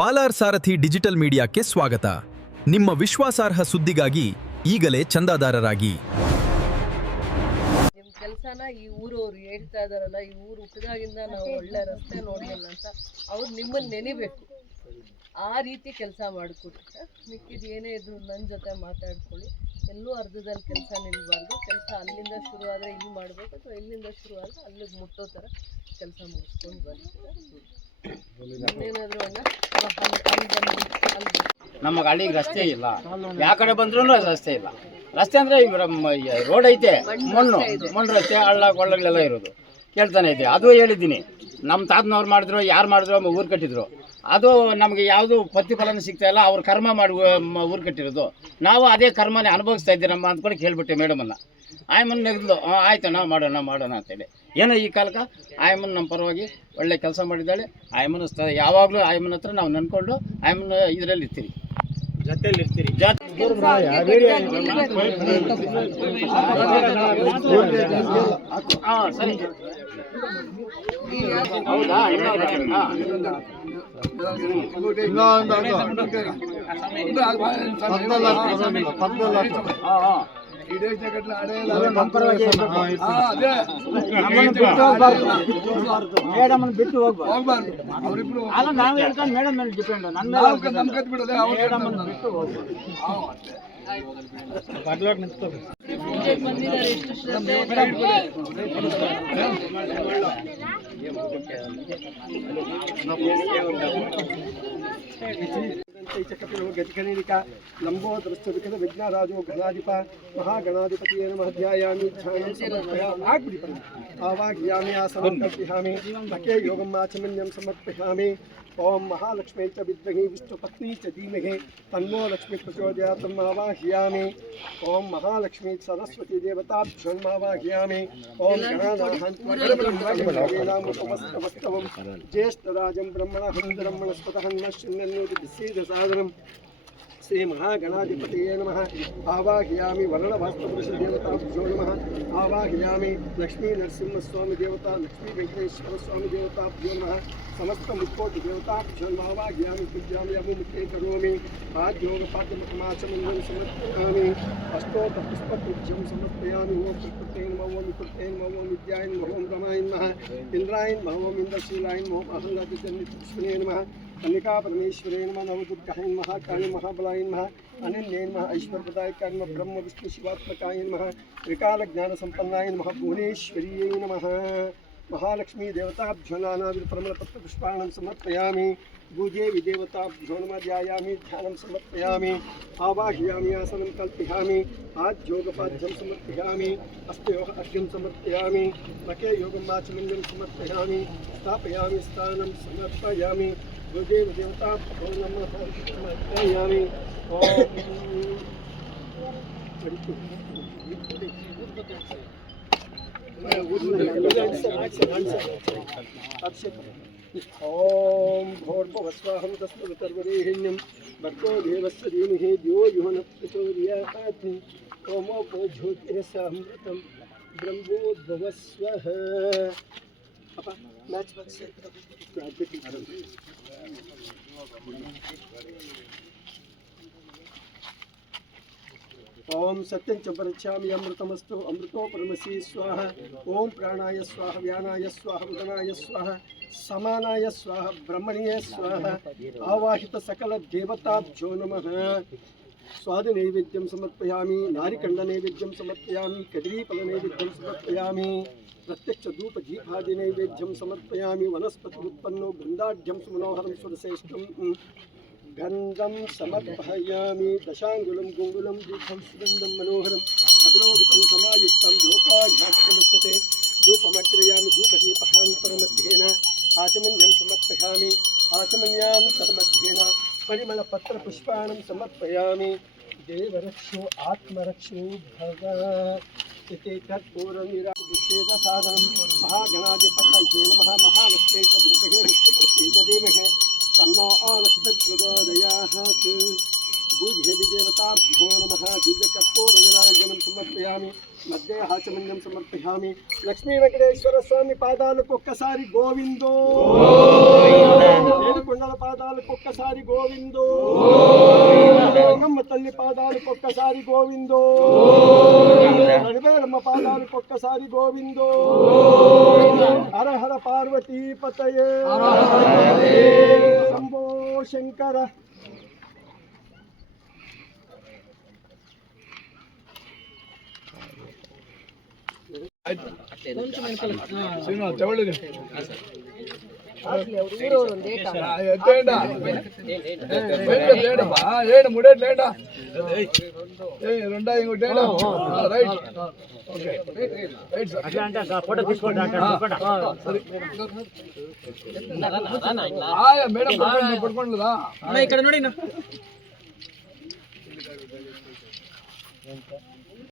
ಪಾಲಾರ್ ಸಾರಥಿ digital ಮೀಡಿಯಾಕ್ಕೆ ಸ್ವಾಗತ. ನಿಮ್ಮ ವಿಶ್ವಾಸಾರ್ಹ ಸುದ್ದಿಗಾಗಿ ಈಗಲೇ ಚಂದಾದಾರರಾಗಿ. ನಿಮ್ಮ ಕೆಲಸನ ಈ ಊರವ್ರು ಹೇಳ್ತಾ ಇದಾರಲ್ಲ, ಈ ಊರು ಹುಟ್ಟಿದಾಗಿಂದ ನಾವು ಒಳ್ಳೆ ರಸ್ತೆ ನೋಡಲಿಲ್ಲ ಅಂತ ಅವ್ರು ನಿಮ್ಮನ್ನು ನೆನಿಬೇಕು. ಆ ರೀತಿ ಕೆಲಸ ಮಾಡಿಕೊಟ್ರೆ ಮಿಕ್ಕಿದ ಏನೇ ಇದ್ರು ನನ್ನ ಜೊತೆ ಮಾತಾಡ್ಕೊಳ್ಳಿ. ಎಲ್ಲೂ ಅರ್ಧದಲ್ಲಿ ಕೆಲಸ ನಿಲ್ಲಬಾರ್ದು. ಕೆಲಸ ಅಲ್ಲಿಂದ ಶುರು ಆದರೆ ಇಲ್ಲಿ ಮಾಡಬೇಕು, ಅಥವಾ ಇಲ್ಲಿಂದ ಶುರು ಆದರೆ ಅಲ್ಲಿಗೆ ಮುಟ್ಟೋ ಥರ ಕೆಲಸ ಮುಗಿಸ್ಕೊಂಡು ಬರ್ತೀರಾ. ಇನ್ನೇನಾದರೂ ನಮಗೆ ಹಳ್ಳಿಗೆ ರಸ್ತೆ ಇಲ್ಲ, ಯಾವ ಕಡೆ ಬಂದ್ರೂ ರಸ್ತೆ ಇಲ್ಲ. ರಸ್ತೆ ಅಂದರೆ ರೋಡ್ ಐತೆ, ಮಣ್ಣು ರಸ್ತೆ, ಹಳ್ಳ ಕೊಳ್ಳಗಳೆಲ್ಲ ಇರೋದು ಕೇಳ್ತಾನೆ ಐತೆ. ಅದು ಹೇಳಿದ್ದೀನಿ, ನಮ್ಮ ತಾತನವ್ರು ಮಾಡಿದ್ರು, ಯಾರು ಮಾಡಿದ್ರು ಊರು ಕಟ್ಟಿದ್ರು. ಅದು ನಮಗೆ ಯಾವುದು ಪ್ರತಿಫಲನ ಸಿಗ್ತಾ ಇಲ್ಲ. ಅವ್ರು ಕರ್ಮ ಮಾಡಿ ಊರು ಕಟ್ಟಿರೋದು, ನಾವು ಅದೇ ಕರ್ಮನೇ ಅನುಭವಿಸ್ತಾ ಇದ್ದೀವಿ ನಮ್ಮ ಅಂದ್ಕೊಂಡು ಕೇಳ್ಬಿಟ್ಟೆ ಮೇಡಮನ್ನು. ಆಯಮ್ಮನ ನೆಗೆದ್ಲು, ಆಯ್ತಣ್ಣ ಮಾಡೋಣ ಅಂತೇಳಿ. ಏನೋ ಈ ಕಾಲಕ್ಕೆ ಆಯಮ್ಮನ ನಮ್ಮ ಪರವಾಗಿ ಒಳ್ಳೆ ಕೆಲಸ ಮಾಡಿದ್ದಾಳೆ. ಆಯಮ್ಮನ ಯಾವಾಗಲೂ ಆಯಮ್ಮನ ಹತ್ರ ನಾವು ನೆನ್ಕೊಂಡು ಆಯಮ್ಮನ ಇದರಲ್ಲಿ ಇರ್ತೀರಿ, ಜೊತೆಯಲ್ಲಿ ಇರ್ತೀರಿ. ಹಾಂ ಸರಿ, ಹೌದಾ? ಮೇಡಮ್ ಬಿಟ್ಟು ಹೋಗ್ಬಾರ್ದು. ಅಲ್ಲ, ನಾವು ಹೇಳ್ಕೊಂಡು ಮೇಡಮ್ ಮೇಲೆ ಡಿಪೆಂಡ್. ನನ್ನ ಬಿಟ್ಟು ಹೋಗ್ಬಾರ್ದು. ಗತಿಕಣಿಕ ಲಂಬೋದರಸ್ಥವಿಕದ ವಿಘ್ನರಾಜೋ ಘನಾಧಿಪ ಮಹಾಗಣಾಧಿಪತಿಯೇ ನಮಃ. ಧ್ಯಾಯಾಮಿ ಆವಾಹ್ಯಾಮಿ ಆಸನಂ ಕಲ್ಪಯಾಮಿ ಮಖೇ ಯೋಗಂ ಆಚಮನ್ಯಂ ಸಮರ್ಪಯಾಮಿ. ಓಂ ಮಹಾಲಕ್ಷ್ಮೀ ಚ ವಿದ್ಮಹಿ ವಿಷ್ಣುಪತ್ನಿ ಚ ಧೀಮಹಿ ತನ್ನೋ ಲಕ್ಷ್ಮೀ ಪ್ರಚೋದಯಾತ್. ಆವಾಹ್ಯಾಮಿ ಓಂ ಮಹಾಲಕ್ಷ್ಮೀ ಸರಸ್ವತಿ ದೇವತಾಭ್ಯಂ ಆವಾಹ್ಯಾಮಿ. ಓಂ ಗಣಾನಾಹಂತ್ವಸ್ತವಂ ಜ್ಯೇಷ್ಠರಾಜಂ ಬ್ರಹ್ಮಣಃ ಬ್ರಹ್ಮಣಸ್ಪತಃ ನಶ್ಚಿನ್ನನ್ಯೋತಿಸಾದನಂ. ಶ್ರೀ ಮಹಾಗಣಾಧಿಪತಿಯೇ ನಮಃ. ಆವಾಹ್ಯಾಮಿ ವರ್ಣಭಾಸ್ತಪುರುಷದೇವತಾಭ್ಯೋ ನಮಃ. ಆವಾಹ್ಯಾಮಿ ಲಕ್ಷ್ಮೀ ನರಸಿಂಹಸ್ವಾಮಿ ದೇವತಾ ಲಕ್ಷ್ಮೀ ವೆಂಕಟೇಶ್ವರ ಸ್ವಾಮಿ ದೇವತಾಭ್ಯೋ ನಮಃ. ಸಮಸ್ತ ಮುಕ್ಕೋಟಿ ದೇವತಾಭ್ಯೋ ಆವಾಹ್ಯಾಮಿ ಪೂಜ್ಯಾಮಿ ಅಮುಖೇ ಕರೋಮಿ. ಆದ್ಯೋಗಪಾದ್ಯಮಾಚಮಂಗಂ ಸಮರ್ಪಯಾಮಿ. ಅಷ್ಟೋತ್ತಪುಷ್ಪಪೂಜ್ಯಂ ಸಮರ್ಪಯಾಮಿ. ಓಂ ಪ್ರಕೃತೇ ನಮಃ. ಓಂ ವಿಕೃತೇ ನಮಃ. ಓಂ ವಿದ್ಯಾಯ ನಮಃ. ಓಂ ರಮಾಯ ನಮಃ. ಇಂದ್ರಾಯ ನಮಃ. ಓಂ ಇಂದ್ರಶೀಲಾಯ ನಮಃ. ಅಹಂಗಾತಿಜನ್ಯತೃಷ್ಣೇ ನಮಃ. ಕನ್ನಿಕಾ ಪರಮೇಶ್ವರೇ ನಮಃ. ನವದುರ್ಗಾಯ ನಮಃ. ಕಾಳಿ ಮಹಾಬಲಾಯ ನಮಃ. ಅನನ್ಯೇ ನಮಃ. ಐಶ್ವರ್ಯದಾಯಕಾಯ ನಮಃ. ಬ್ರಹ್ಮ ವಿಷ್ಣು ಶಿವಾತ್ಮಕಾಯ ನಮಃ. ತ್ರಿಕಾಲ ಜ್ಞಾನ ಸಂಪನ್ನಾಯ ನಮಃ. ಭುವನೇಶ್ವರಿಯೇ ನಮಃ. ಮಹಾಲಕ್ಷ್ಮೀ ದೇವತಾಭ್ಯೋ ನಾನಾವಿಧ ಪರಿಮಳಪತ್ರ ಪುಷ್ಪಾಣಂ ಸಮರ್ಪಯಾಮಿ. ಭೂಜೇ ವಿದೇವತಾಭ್ಯೋ ನಮಃ. ಧ್ಯಾಯಾಮಿ ಧ್ಯಾನಂ ಸಮರ್ಪಯಾಮಿ. ಆವಾಹ್ಯಾಮಿ ಆಸನಂ ಕಲ್ಪಯಾಮಿ. ಆದ್ಯೋಗಪಾದ್ಯಂ ಸಮರ್ಪಯಾಮಿ. ಹಸ್ತಯೋಗ ಅರ್ಘ್ಯಂ ಸಮರ್ಪಯಾಮಿ. ಮಖೇ ಯೋಗಂ ಆಚಮನ್ಯಂ ಸಮರ್ಪಯಾಮಿ. ಸ್ಥಾಪಯಾಮಿ ಸ್ಥಾನಂ ಸಮರ್ಪಯಾಮಿ. ಭೂಜೇ ವಿದೇವತಾಭ್ಯೋ ನಮಃ ಸಮರ್ಪಯಾಮಿ. ಓಂ ಭೋರ್ಭವಸ್ವಾಹಂ ತಸ್ಮೃತರ್ವರೇಹಿಣ್ಯಂ ಭರ್ಗೋ ದೇವಸ್ಯ ಧೀಮಹಿ ಧಿಯೋ ಯೋ ನಃ ಪ್ರಚೋದಯಾತ್. ಓಮೋಪೋ ಜ್ಯೋತಿಃ ಸಾಮೃತಂ ಬ್ರಹ್ಮೋದ್ಭವಸ್ವಃ. ಅಪ್ಪ ಮ್ಯಾಚ್ ಬಾಕ್ಸ್ ಓಂ ಸತ್ಯಂ ಚ ಪರಚ್ಯಾಮಿ ಅಮೃತಮಸ್ತು ಅಮೃತೋ ಪರಮಸಿ ಸ್ವಾಹ. ಓಂ ಪ್ರಾಣಾಯ ಸ್ವಾಹ ವ್ಯಾನಾಯ ಸ್ವಾಹ ಉದನಾಯ ಸ್ವಾಹ ಸಮಾನಾಯ ಸ್ವಾಹ ಬ್ರಹ್ಮಣಿಯ ಸ್ವಾಹ. ಆವಾಹಿತ ಸಕಲ ದೇವತಾಭ್ಯೋ ನಮಃ. ಸ್ವಾದ ನೈವೇದ್ಯಂ ಸಮರ್ಪಯಾಮಿ. ನಾರಿಕಂಡ ನೈವೇದ್ಯಂ ಸಮರ್ಪಯಾಮಿ. ಕದಳೀಫಲ ನೈವೇದ್ಯಂ ಸಮರ್ಪಯಾಮಿ. ಪ್ರತ್ಯಕ್ಷ ಧೂಪ ದೀಪಾದಿ ನೈವೇದ್ಯಂ ಸಮರ್ಪಯಾಮಿ. ವನಸ್ಪತಿ ಉತ್ಪನ್ನೋ ಗಂಧಾಢ್ಯಂ ಸುಮನೋಹರಂ ಸುರಶ್ರೇಷ್ಠಂ ಗಂಧಂ ಸಮರ್ಪಯಾಮಿ. ದಶಾಂಗುಲಂ ಗುಂಗುಲಂ ದೀಪಂ ಸುಗಂಧಂ ಮನೋಹರಂ ಅಭಿಲೋಕಿತಂ ಸಮಾಯುಕ್ತಂ ಧೂಪಾಧ್ಯಾತ್ಮುಚ್ಯತೆ. ಧೂಪಮಗ್ರಯಾಮಿ. ಧೂಪದೀಪಹಾಂತರಮಧ್ಯೇನ ಆಚಮನ್ಯಂ ಸಮರ್ಪಯಾಮಿ. ಆಚಮನ್ಯಾಂ ತನ್ಮಧ್ಯೇನ ಪರಿಮಳಪತ್ರ ಪುಷ್ಪಾಣಂ ಸಮರ್ಪಯಾಮಿ. ದೇವರಕ್ಷೋ ಆತ್ಮರಕ್ಷೋ ಭವ ಇತಿ ಕರ್ಪೂರನಿರಾಭಿಷೇಕ ಸಾಧನಂ. ಮಹಾಗಣಾಧಿಪತಯೇ ನಮಃ. ಮಹಾಲಕ್ಷ್ಮೀ ಚ ವಿದ್ಮಹೇ ವಿಷ್ಣುಪತ್ನಿ ತನ್ನೋ ಲಕ್ಷ್ಮೀ ಪ್ರಚೋದಯಾತ್. भूजे विदेवताभ्यो नमः। दिव्यकर्पूरनिराजनं समर्पयामि। मध्ये हाचमन्यं समर्पयामि। लक्ष्मी वेंकटेश्वर स्वामी पादालकोक्कसारि गोविंदो। ఏడుకొండల పాదాలకు ఒక్కసారి గోవిందో గంగమ్మ తల్లి పాదాలకు ఒక్కసారి గోవిందో నడివేరమ్మ పాదాలకు ఒక్కసారి గోవిందో హర హర పార్వతీ పతయే శంభో శంకర ఇక్కడ ನೋಡಿ